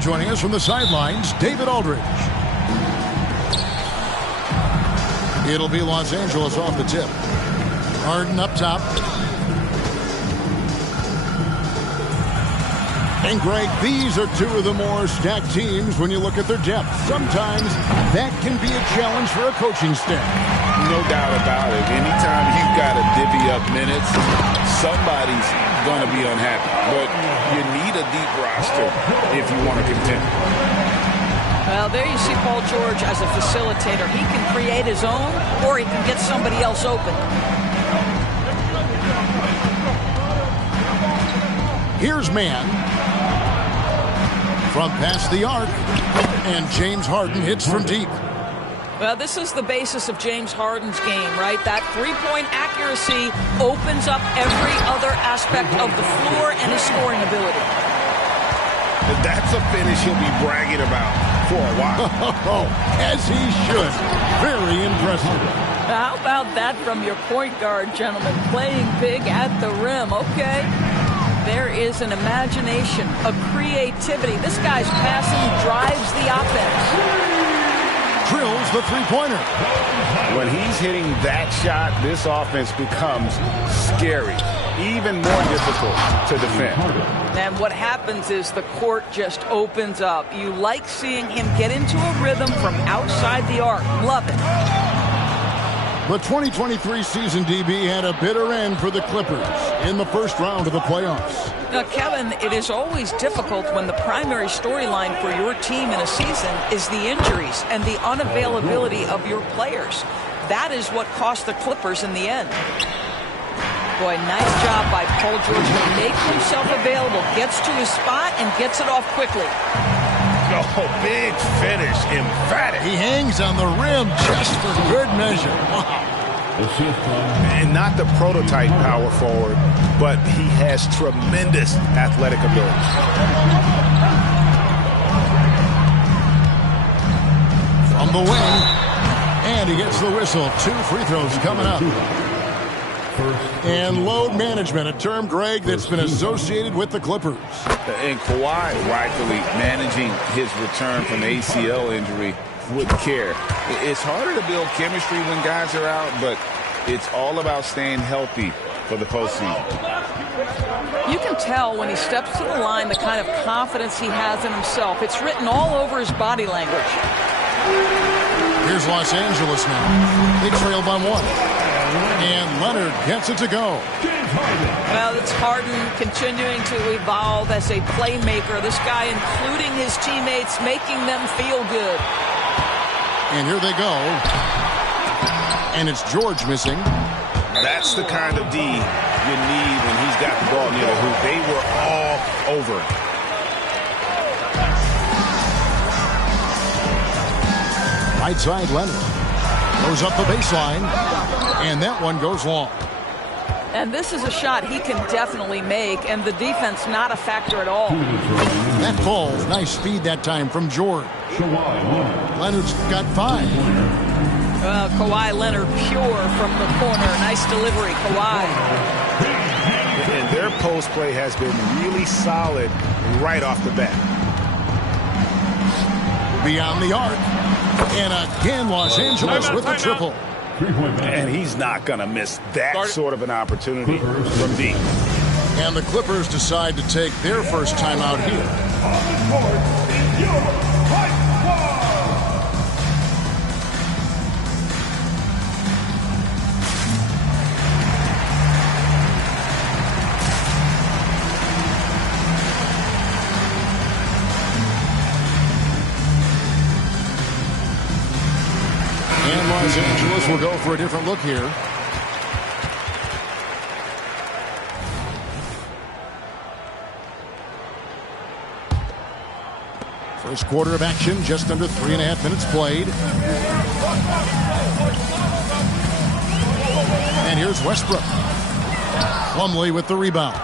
Joining us from the sidelines, David Aldridge. It'll be Los Angeles off the tip. Harden up top. And Greg, these are two of the more stacked teams when you look at their depth. Sometimes that can be a challenge for a coaching staff. No doubt about it. Anytime you've got to divvy up minutes, somebody's going to be unhappy. But you need a deep roster if you want to contend. Well, there you see Paul George as a facilitator. He can create his own, or he can get somebody else open. Here's man from past the arc, and James Harden hits from deep. Well, this is the basis of James Harden's game, right? That three-point accuracy opens up every other aspect of the floor and his scoring ability. That's a finish he'll be bragging about for a while. As he should. Very impressive. How about that from your point guard, gentlemen? Playing big at the rim, okay? There is an imagination, a creativity. This guy's passing drives the offense. Drills the three-pointer. When he's hitting that shot, this offense becomes scary, even more difficult to defend. And what happens is the court just opens up. You like seeing him get into a rhythm from outside the arc. Love it. The 2023 season, DB, had a bitter end for the Clippers in the first round of the playoffs. Now, Kevin, it is always difficult when the primary storyline for your team in a season is the injuries and the unavailability of your players. That is what cost the Clippers in the end. Boy, nice job by Paul George to make himself available, gets to his spot, and gets it off quickly. Oh, big finish, emphatic. He hangs on the rim just for good measure. Wow. And not the prototype power forward, but he has tremendous athletic ability. From the wing, and he gets the whistle. 2 free throws coming up. And load management, a term, Greg, that's been associated with the Clippers. And Kawhi rightfully managing his return from ACL injury with care. It's harder to build chemistry when guys are out, but it's all about staying healthy for the postseason. You can tell when he steps to the line the kind of confidence he has in himself. It's written all over his body language. Here's Los Angeles now. They trail by 1. And Leonard gets it to go. Well, it's Harden continuing to evolve as a playmaker. This guy, including his teammates, making them feel good. And here they go. And it's George missing. That's the kind of D you need when he's got the ball near the hoop. They were all over it. Right side, Leonard goes up the baseline, and that one goes long. And this is a shot he can definitely make, and the defense not a factor at all. That ball, nice speed that time from George. Leonard's got 5. Kawhi Leonard pure from the corner. Nice delivery, Kawhi. And their post play has been really solid right off the bat. Beyond the arc. And again, Los Angeles with the triple. And he's not going to miss that sort of an opportunity from deep. And the Clippers decide to take their first time out here. And Los Angeles will go for a different look here. First quarter of action, just under 3.5 minutes played. And here's Westbrook. Plumlee with the rebound.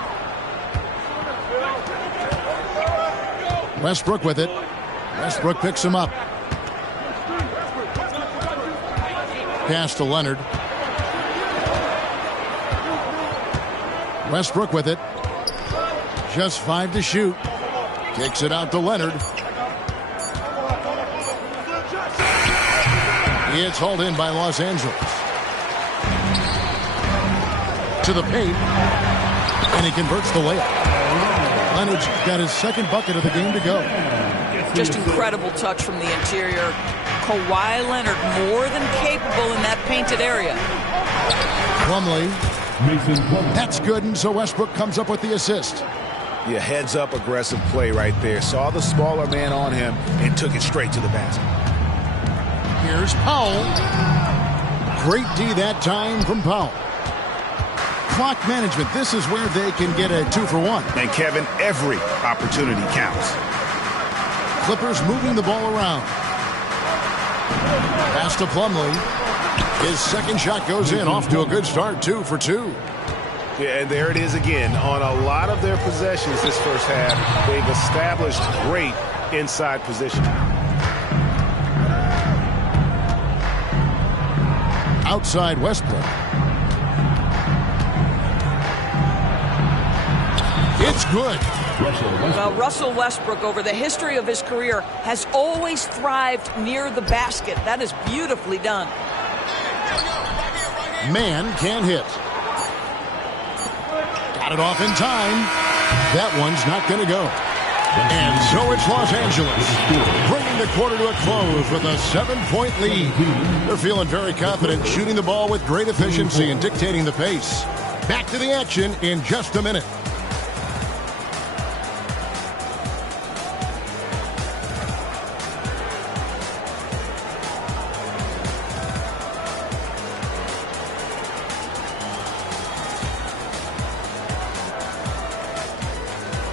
Westbrook with it. Westbrook picks him up. Pass to Leonard. Westbrook with it. Just 5 to shoot. Kicks it out to Leonard. It's hauled in by Los Angeles. To the paint. And he converts the layup. Leonard's got his second bucket of the game to go. Just incredible touch from the interior. Kawhi Leonard more than capable in that painted area. Plumlee. That's good, and so Westbrook comes up with the assist. Yeah, heads-up aggressive play right there. Saw the smaller man on him and took it straight to the basket. Here's Powell. Great D that time from Powell. Clock management. This is where they can get a 2-for-1. And, Kevin, every opportunity counts. Clippers moving the ball around. Pass to Plumlee. His second shot goes in. Off to a good start. 2 for 2. Yeah, and there it is again. On a lot of their possessions this first half, they've established great inside position. Outside Westbrook. It's good. Well, Russell Westbrook, over the history of his career, has always thrived near the basket. That is beautifully done. Man can hit. Got it off in time. That one's not going to go. And so it's Los Angeles, bringing the quarter to a close with a 7-point lead. They're feeling very confident, shooting the ball with great efficiency and dictating the pace. Back to the action in just a minute.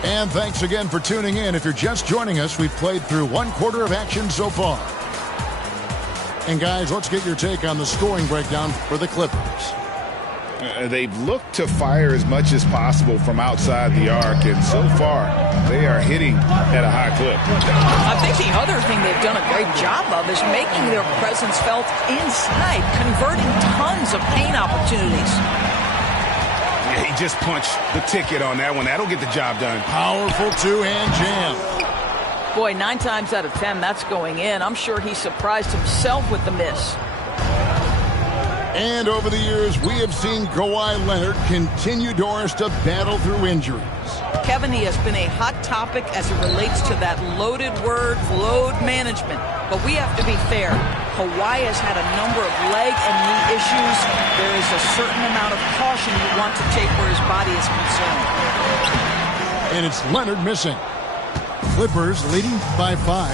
And thanks again for tuning in. If you're just joining us, we've played through one quarter of action so far. And guys, let's get your take on the scoring breakdown for the Clippers. They've looked to fire as much as possible from outside the arc, and so far they are hitting at a high clip. I think the other thing they've done a great job of is making their presence felt inside, converting tons of paint opportunities. He just punched the ticket on that one. That'll get the job done. Powerful two-hand jam. Boy, 9 times out of 10, that's going in. I'm sure he surprised himself with the miss. And over the years, we have seen Kawhi Leonard continue doors to battle through injuries. Kevin, he has been a hot topic as it relates to that loaded word, load management. But we have to be fair. Kawhi has had a number of leg and knee issues. There is a certain amount of caution you want to take where his body is concerned. And it's Leonard missing. Clippers leading by 5.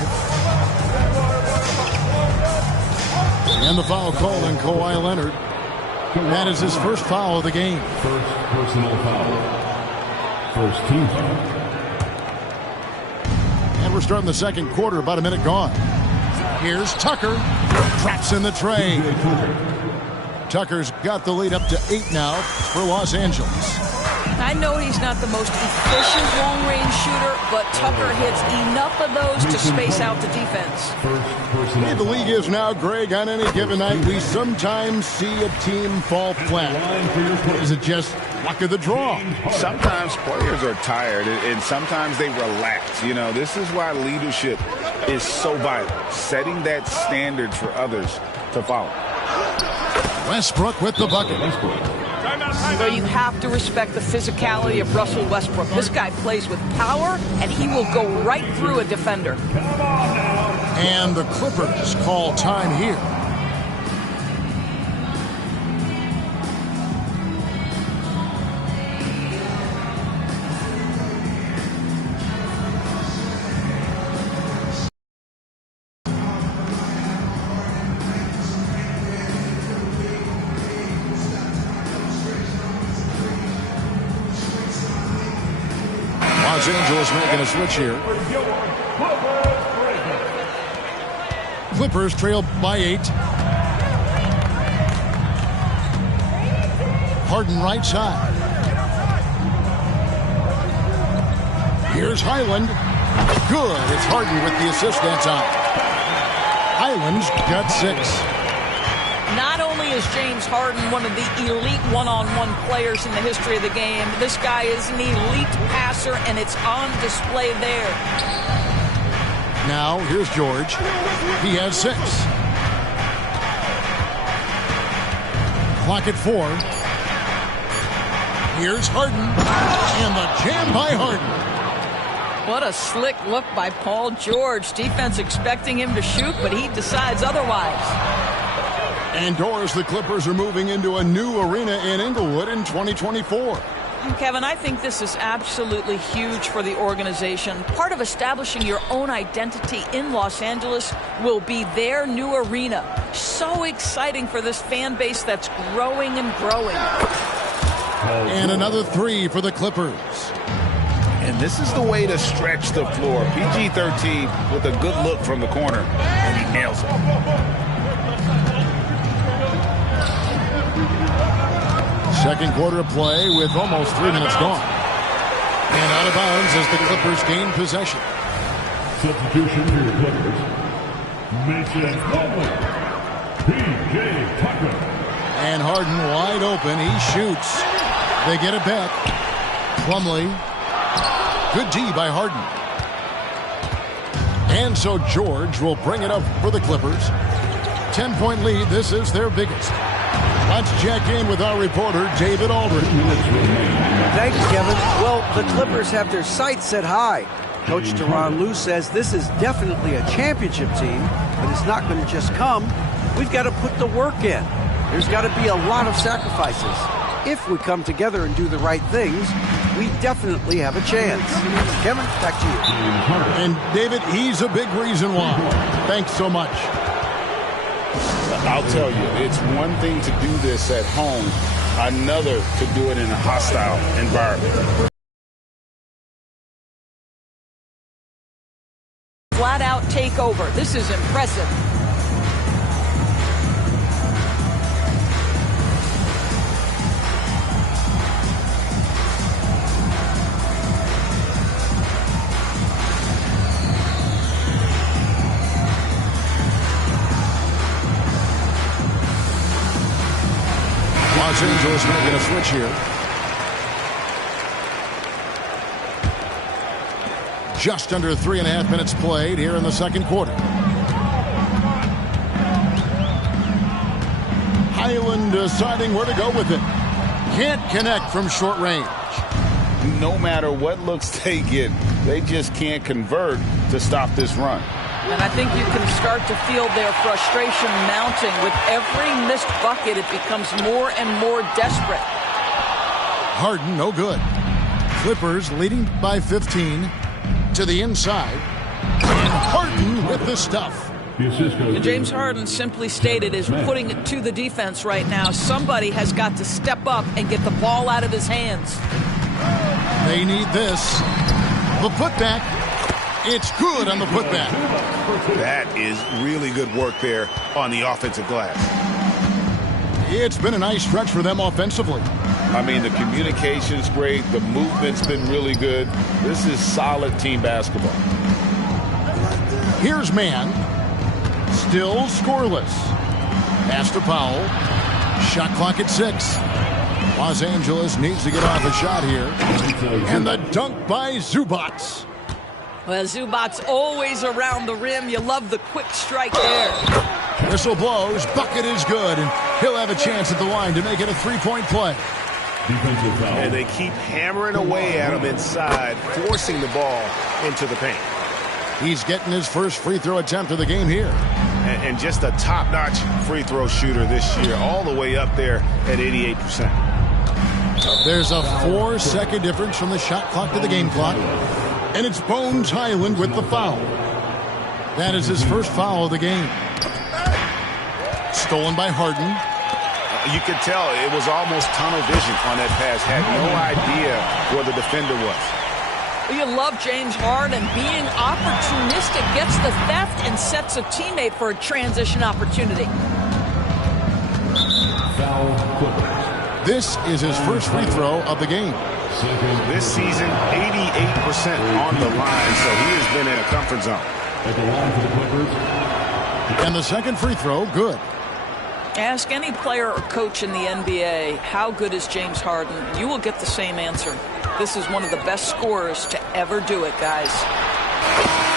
And the foul called on Kawhi Leonard. That is his first foul of the game. First personal foul. First team foul. And we're starting the second quarter, about a minute gone. Here's Tucker. Drops in the tray. Tucker's got the lead up to 8 now for Los Angeles. I know he's not the most efficient long-range shooter, but Tucker hits enough of those to space out the defense. The the league is now, Greg, on any given night, we sometimes see a team fall flat. Is it just luck of the draw? Sometimes players are tired, and sometimes they relax. You know, this is why leadership is so vital, setting that standard for others to follow. Westbrook with the bucket. So you have to respect the physicality of Russell Westbrook. This guy plays with power, and he will go right through a defender. And the Clippers call time here. Los Angeles making a switch here. Clippers trail by 8. Harden right side. Here's Highland. Good. It's Harden with the assist that time. Highland's got 6. Not only is James Harden one of the elite one-on-one players in the history of the game, this guy is an elite passer, and it's on display there. Now, here's George. He has 6. Clock at 4. Here's Harden. And the jam by Harden. What a slick look by Paul George. Defense expecting him to shoot, but he decides otherwise. And Doris, the Clippers are moving into a new arena in Inglewood in 2024. Kevin, I think this is absolutely huge for the organization. Part of establishing your own identity in Los Angeles will be their new arena. So exciting for this fan base that's growing and growing. And another 3 for the Clippers. And this is the way to stretch the floor. PG-13 with a good look from the corner, and he nails it. Second quarter of play with almost 3 minutes gone. And out of bounds as the Clippers gain possession. Substitution for your Clippers. Mason Plumlee. P.J. Tucker. And Harden wide open. He shoots. They get it back. Plumlee. Good D by Harden. And so George will bring it up for the Clippers. 10-point lead. This is their biggest. Let's check in with our reporter, David Aldridge. Thanks, Kevin. Well, the Clippers have their sights set high. Coach Tyronn Lue says this is definitely a championship team, but it's not going to just come. We've got to put the work in. There's got to be a lot of sacrifices. If we come together and do the right things, we definitely have a chance. Kevin, back to you. And David, he's a big reason why. Thanks so much. I'll tell you, it's one thing to do this at home, another to do it in a hostile environment. Flat out takeover. This is impressive. Los Angeles making a switch here. Just under 3.5 minutes played here in the second quarter. Highland deciding where to go with it. Can't connect from short range. No matter what looks they get, they just can't convert to stop this run. And I think you can start to feel their frustration mounting. With every missed bucket, it becomes more and more desperate. Harden, no good. Clippers leading by 15 to the inside. And Harden with the stuff. James Harden, simply stated, is putting it to the defense right now. Somebody has got to step up and get the ball out of his hands. They need this. The putback. It's good on the putback. That is really good work there on the offensive glass. It's been a nice stretch for them offensively. I mean, the communication's great. The movement's been really good. This is solid team basketball. Here's Mann. Still scoreless. Pass to Powell. Shot clock at 6. Los Angeles needs to get off a shot here. And the dunk by Zubac. Well, Zubac's always around the rim. You love the quick strike there. Whistle blows. Bucket is good. And he'll have a chance at the line to make it a 3-point play. Defensive foul. And they keep hammering away at him inside, forcing the ball into the paint. He's getting his first free throw attempt of the game here. And just a top-notch free throw shooter this year, all the way up there at 88%. There's a 4-second difference from the shot clock to the game clock. And it's Bones Highland with the foul. That is his first foul of the game. Stolen by Harden. You could tell it was almost tunnel vision on that pass. Had no idea where the defender was. You love James Harden being opportunistic, gets the theft and sets a teammate for a transition opportunity. Foul Clippers. This is his first free throw of the game. This season, 88% on the line, so he has been in a comfort zone. At the line for the Clippers. And the second free throw, good. Ask any player or coach in the NBA, how good is James Harden? You will get the same answer. This is one of the best scorers to ever do it, guys.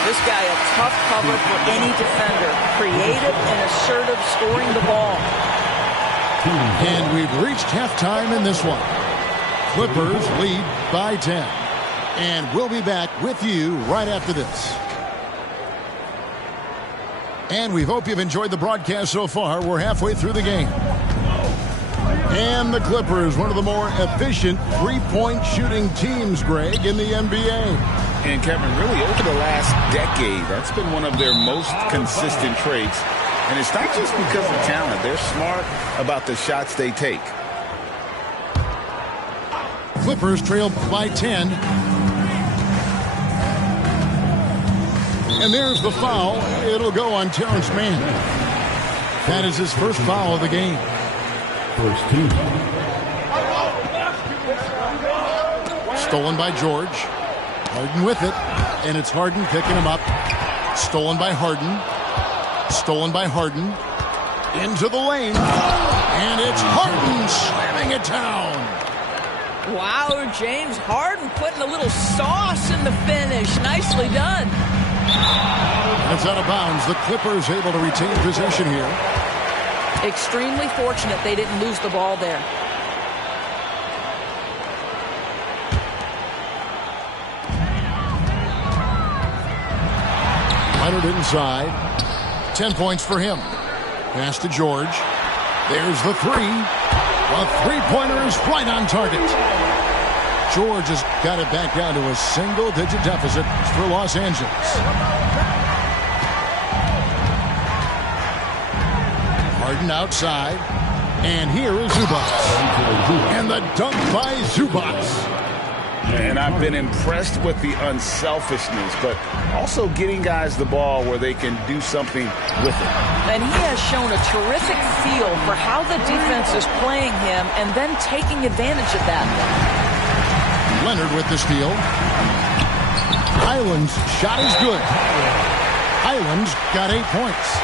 This guy, a tough cover for any defender. Creative and assertive, scoring the ball. And we've reached halftime in this one. Clippers lead by 10. And we'll be back with you right after this. And we hope you've enjoyed the broadcast so far. We're halfway through the game. And the Clippers, one of the more efficient three-point shooting teams, Greg, in the NBA. And Kevin, really over the last decade, that's been one of their most consistent traits. And it's not just because of talent. They're smart about the shots they take. Clippers trail by 10. And there's the foul. It'll go on Terrence Mann. That is his first foul of the game. First team. Stolen by George. Harden with it. And it's Harden picking him up. Stolen by Harden. Stolen by Harden. Into the lane. And it's Harden slamming it down. Wow, James Harden putting a little sauce in the finish. Nicely done. It's out of bounds. The Clippers able to retain possession here. Extremely fortunate they didn't lose the ball there. Leonard inside. 10 points for him. Pass to George. There's the three. A three-pointer is right on target. George has got it back down to a single-digit deficit for Los Angeles. Harden outside. And here is Zubac. And the dunk by Zubac. And I've been impressed with the unselfishness, but also getting guys the ball where they can do something with it. And he has shown a terrific feel for how the defense is playing him and then taking advantage of that. Leonard with the steal. Highland's shot is good. Highland's got 8 points.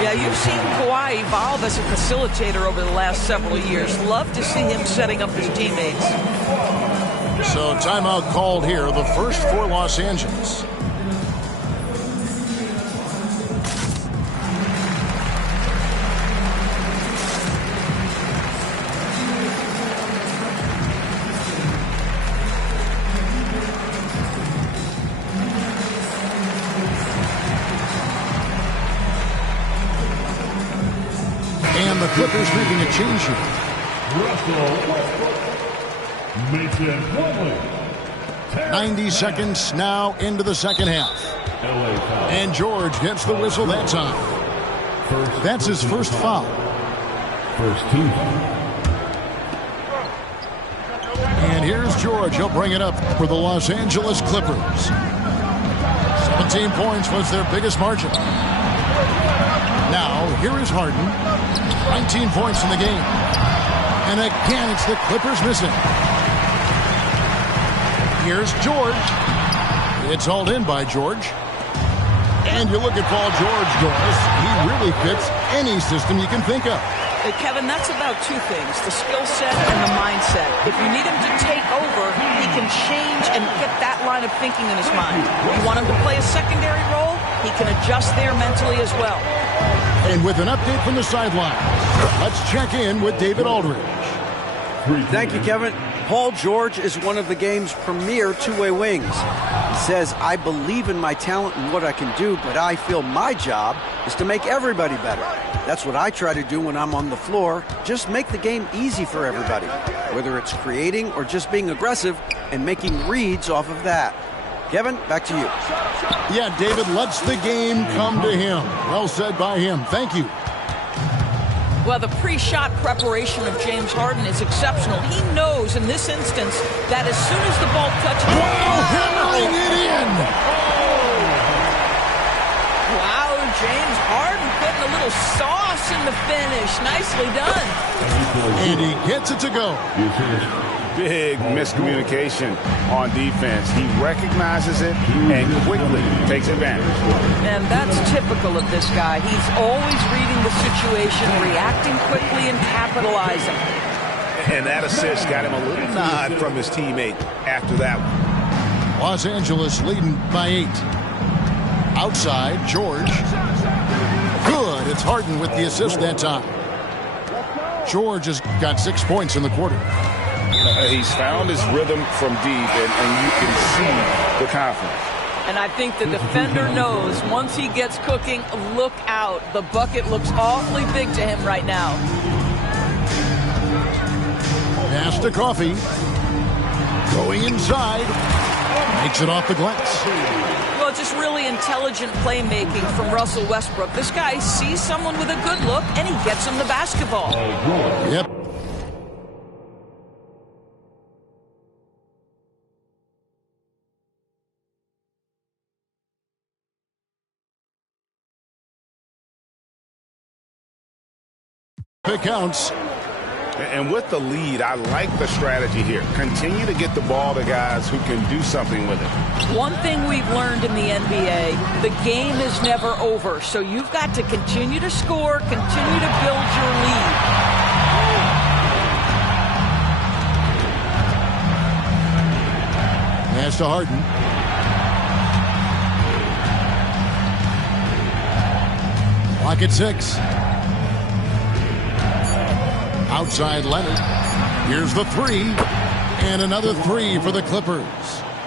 Yeah, you've seen Kawhi evolve as a facilitator over the last several years. Love to see him setting up his teammates. So timeout called here, the first for Los Angeles. And the Clippers making a change here. Russell Westbrook. Mason Plumlee. 90 seconds now into the second half. And George gets the whistle that time. That's his first foul. First team. And here's George. He'll bring it up for the Los Angeles Clippers. 17 points was their biggest margin. Now, here is Harden. 19 points in the game. And again, it's the Clippers missing. Here's George. It's hauled in by George. And you look at Paul George, Doris. He really fits any system you can think of. Kevin, that's about two things, the skill set and the mindset. If you need him to take over, he can change and get that line of thinking in his mind. You want him to play a secondary role, he can adjust there mentally as well. And with an update from the sideline, let's check in with David Aldridge. Thank you, Kevin. Paul George is one of the game's premier two-way wings. He says, I believe in my talent and what I can do, but I feel my job is to make everybody better. That's what I try to do when I'm on the floor. Just make the game easy for everybody, whether it's creating or just being aggressive and making reads off of that. Kevin, back to you. Yeah, David lets the game come to him. Well said by him. Thank you. Well, the pre-shot preparation of James Harden is exceptional. He knows in this instance that as soon as the ball touches... Wow, hammering it in! Wow, James Harden putting a little sauce in the finish. Nicely done. And he gets it to go. Big miscommunication on defense. He recognizes it and quickly takes advantage. And that's typical of this guy. He's always reading the situation, reacting quickly, and capitalizing. And that assist got him a little nod from his teammate after that one. Los Angeles leading by 8. Outside, George. Good. It's Harden with the assist that time. George has got 6 points in the quarter. He's found his rhythm from deep, and you can see the confidence. And I think the defender knows once he gets cooking, look out. The bucket looks awfully big to him right now. Pass to Coffee. Going inside. Makes it off the glass. Well, just really intelligent playmaking from Russell Westbrook. This guy sees someone with a good look, and he gets him the basketball. Yep. It counts. And with the lead, I like the strategy here. Continue to get the ball to guys who can do something with it. One thing we've learned in the NBA, the game is never over. So you've got to continue to score, continue to build your lead. Pass to Harden. Clock at 6. Outside Leonard. Here's the 3. And another 3 for the Clippers.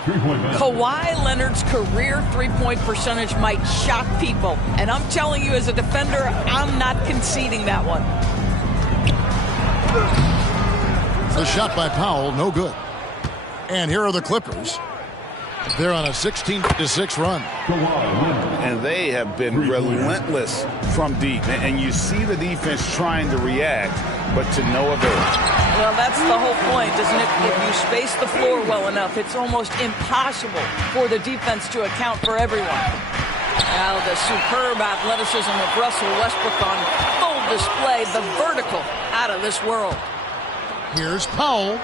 Kawhi Leonard's career three-point percentage might shock people. And I'm telling you, as a defender, I'm not conceding that one. The shot by Powell, no good. And here are the Clippers. They're on a 16-6 run. And they have been relentless from deep. And you see the defense trying to react, but to no avail. Well, that's the whole point, isn't it? If you space the floor well enough, it's almost impossible for the defense to account for everyone. Now the superb athleticism of Russell Westbrook on full display, the vertical out of this world. Here's Powell.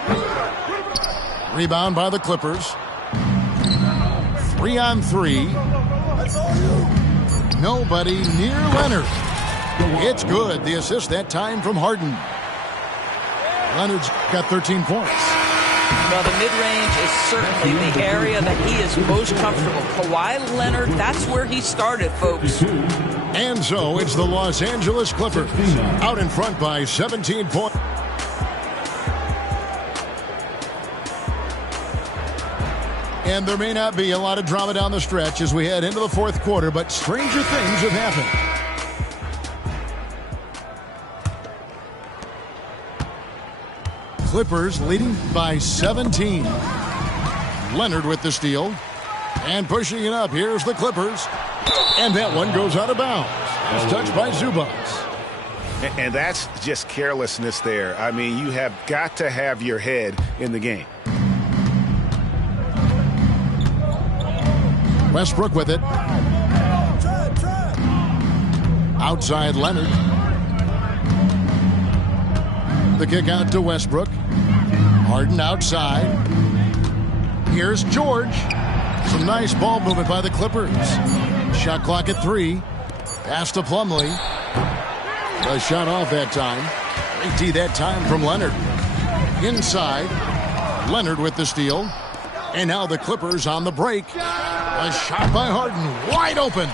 Rebound by the Clippers. 3-on-3. Nobody near Leonard. It's good. The assist that time from Harden. Leonard's got 13 points. Well, the mid-range is certainly the area that he is most comfortable. Kawhi Leonard, that's where he started, folks. And so it's the Los Angeles Clippers out in front by 17 points. And there may not be a lot of drama down the stretch as we head into the fourth quarter, but stranger things have happened. Clippers leading by 17. Leonard with the steal. And pushing it up. Here's the Clippers. And that one goes out of bounds. It's touched by Zubats. And that's just carelessness there. I mean, you have got to have your head in the game. Westbrook with it. Outside Leonard. The kick out to Westbrook. Harden outside. Here's George. Some nice ball movement by the Clippers. Shot clock at 3. Pass to Plumlee. The shot off that time. 3 that time from Leonard. Inside. Leonard with the steal. And now the Clippers on the break. A shot by Harden, wide open.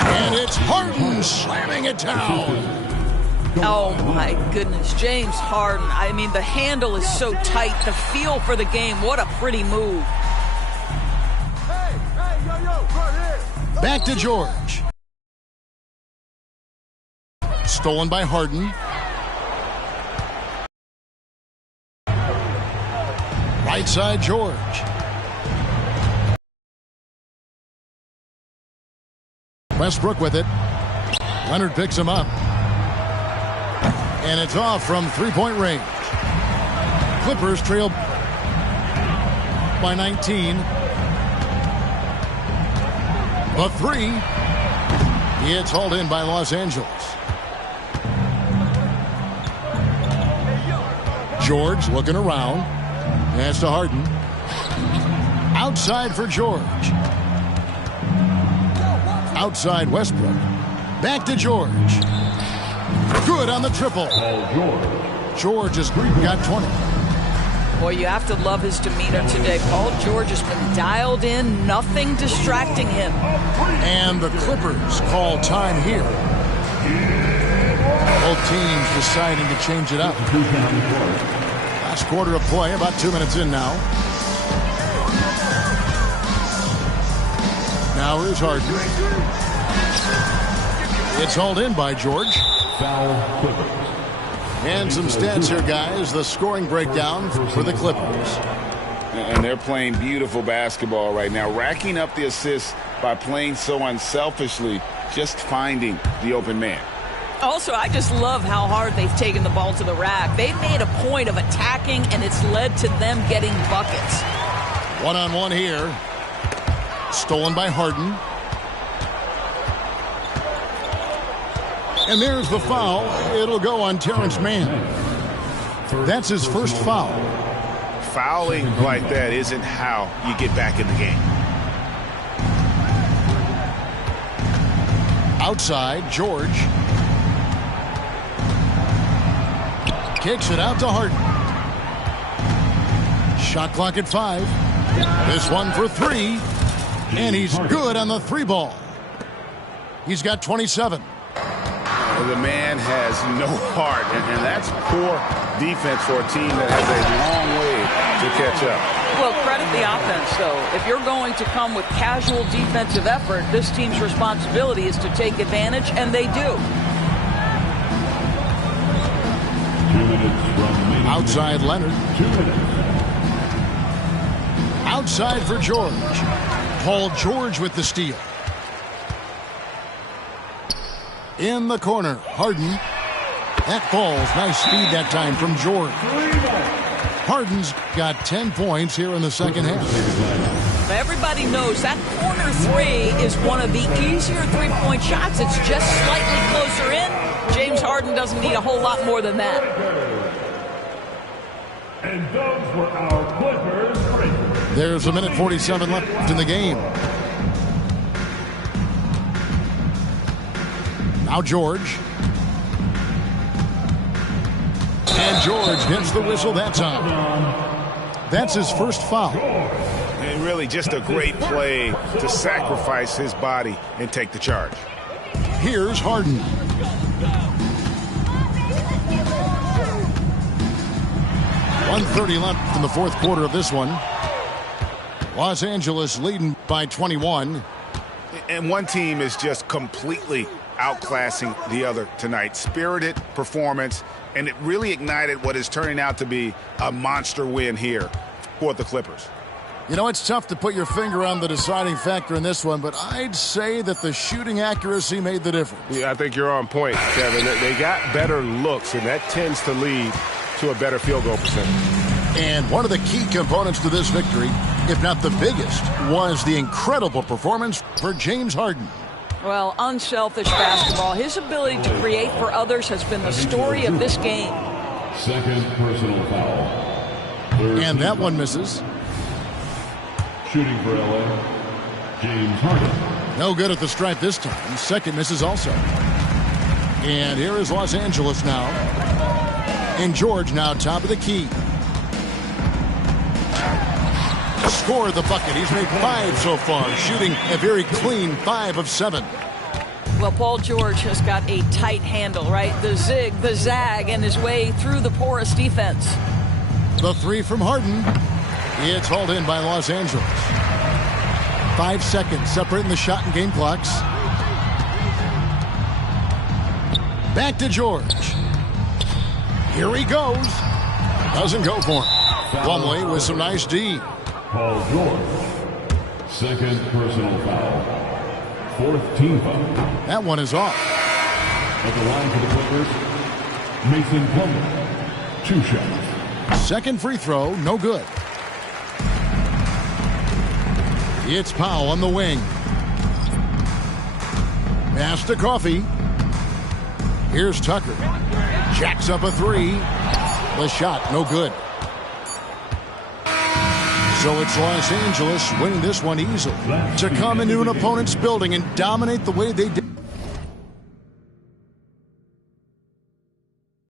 And it's Harden slamming it down. Oh, my goodness. James Harden. I mean, the handle is so tight. The feel for the game. What a pretty move. Back to George. Stolen by Harden. Right side, George. Westbrook with it. Leonard picks him up. And it's off from three-point range. Clippers trail by 19. The 3. It's hauled in by Los Angeles. George looking around. Pass to Harden. Outside for George. Outside Westbrook. Back to George. Good on the triple. George has got 20. Boy, you have to love his demeanor today. Paul George has been dialed in, nothing distracting him. And the Clippers call time here. Both teams deciding to change it up. Last quarter of play, about 2 minutes in now. Now here's Harden. It's hauled in by George. Foul, Clippers. And some stats here, guys. The scoring breakdown for the Clippers. And they're playing beautiful basketball right now, racking up the assists by playing so unselfishly, just finding the open man. Also, I just love how hard they've taken the ball to the rack. They've made a point of attacking, and it's led to them getting buckets. One-on-one here. Stolen by Harden. And there's the foul. It'll go on Terrence Mann. That's his first foul. Fouling like that isn't how you get back in the game. Outside, George. Kicks it out to Harden. Shot clock at 5. This one for 3. And he's good on the 3 ball. He's got 27. The man has no heart, and that's poor defense for a team that has a long way to catch up. Well, credit the offense, though. If you're going to come with casual defensive effort, this team's responsibility is to take advantage, and they do. 2 minutes from Outside Leonard. 2 minutes. Outside for George. Paul George with the steal. In the corner, Harden. That falls. Nice speed that time from George. Harden's got 10 points here in the second half. Everybody knows that corner 3 is one of the easier three-point shots. It's just slightly closer in. James Harden doesn't need a whole lot more than that. And those were our Clippers. There's a minute 47 left in the game. Now George. And George hits the whistle that time. That's his first foul. And really just a great play to sacrifice his body and take the charge. Here's Harden. .130 left in the fourth quarter of this one. Los Angeles leading by 21. And one team is just completely outclassing the other tonight. Spirited performance, and it really ignited what is turning out to be a monster win here for the Clippers. You know, it's tough to put your finger on the deciding factor in this one, but I'd say that the shooting accuracy made the difference. Yeah, I think you're on point, Kevin. They got better looks, and that tends to lead to a better field goal percentage. And one of the key components to this victory, if not the biggest, was the incredible performance for James Harden. Well, unselfish basketball. His ability to create for others has been the story of this game. Second personal foul. And that one misses. Shooting for LA, James Harden. No good at the stripe this time. Second misses also. And here is Los Angeles now. And George now top of the key. Scored the bucket. He's made 5 so far, shooting a very clean 5 of 7. Well, Paul George has got a tight handle, right? The zig, the zag, and his way through the porous defense. The 3 from Harden. It's hauled in by Los Angeles. 5 seconds separating the shot and game clocks. Back to George. Here he goes. Doesn't go for him. Plumlee with some nice D. Paul George. Second personal foul. Fourth team foul. That one is off. At the line for the Clippers, Mason Plumlee. 2 shots. Second free throw, no good. It's Powell on the wing. Pass to Coffey. Here's Tucker. Jacks up a 3. The shot, no good. So it's Los Angeles winning this one easily to come into an opponent's building and dominate the way they did.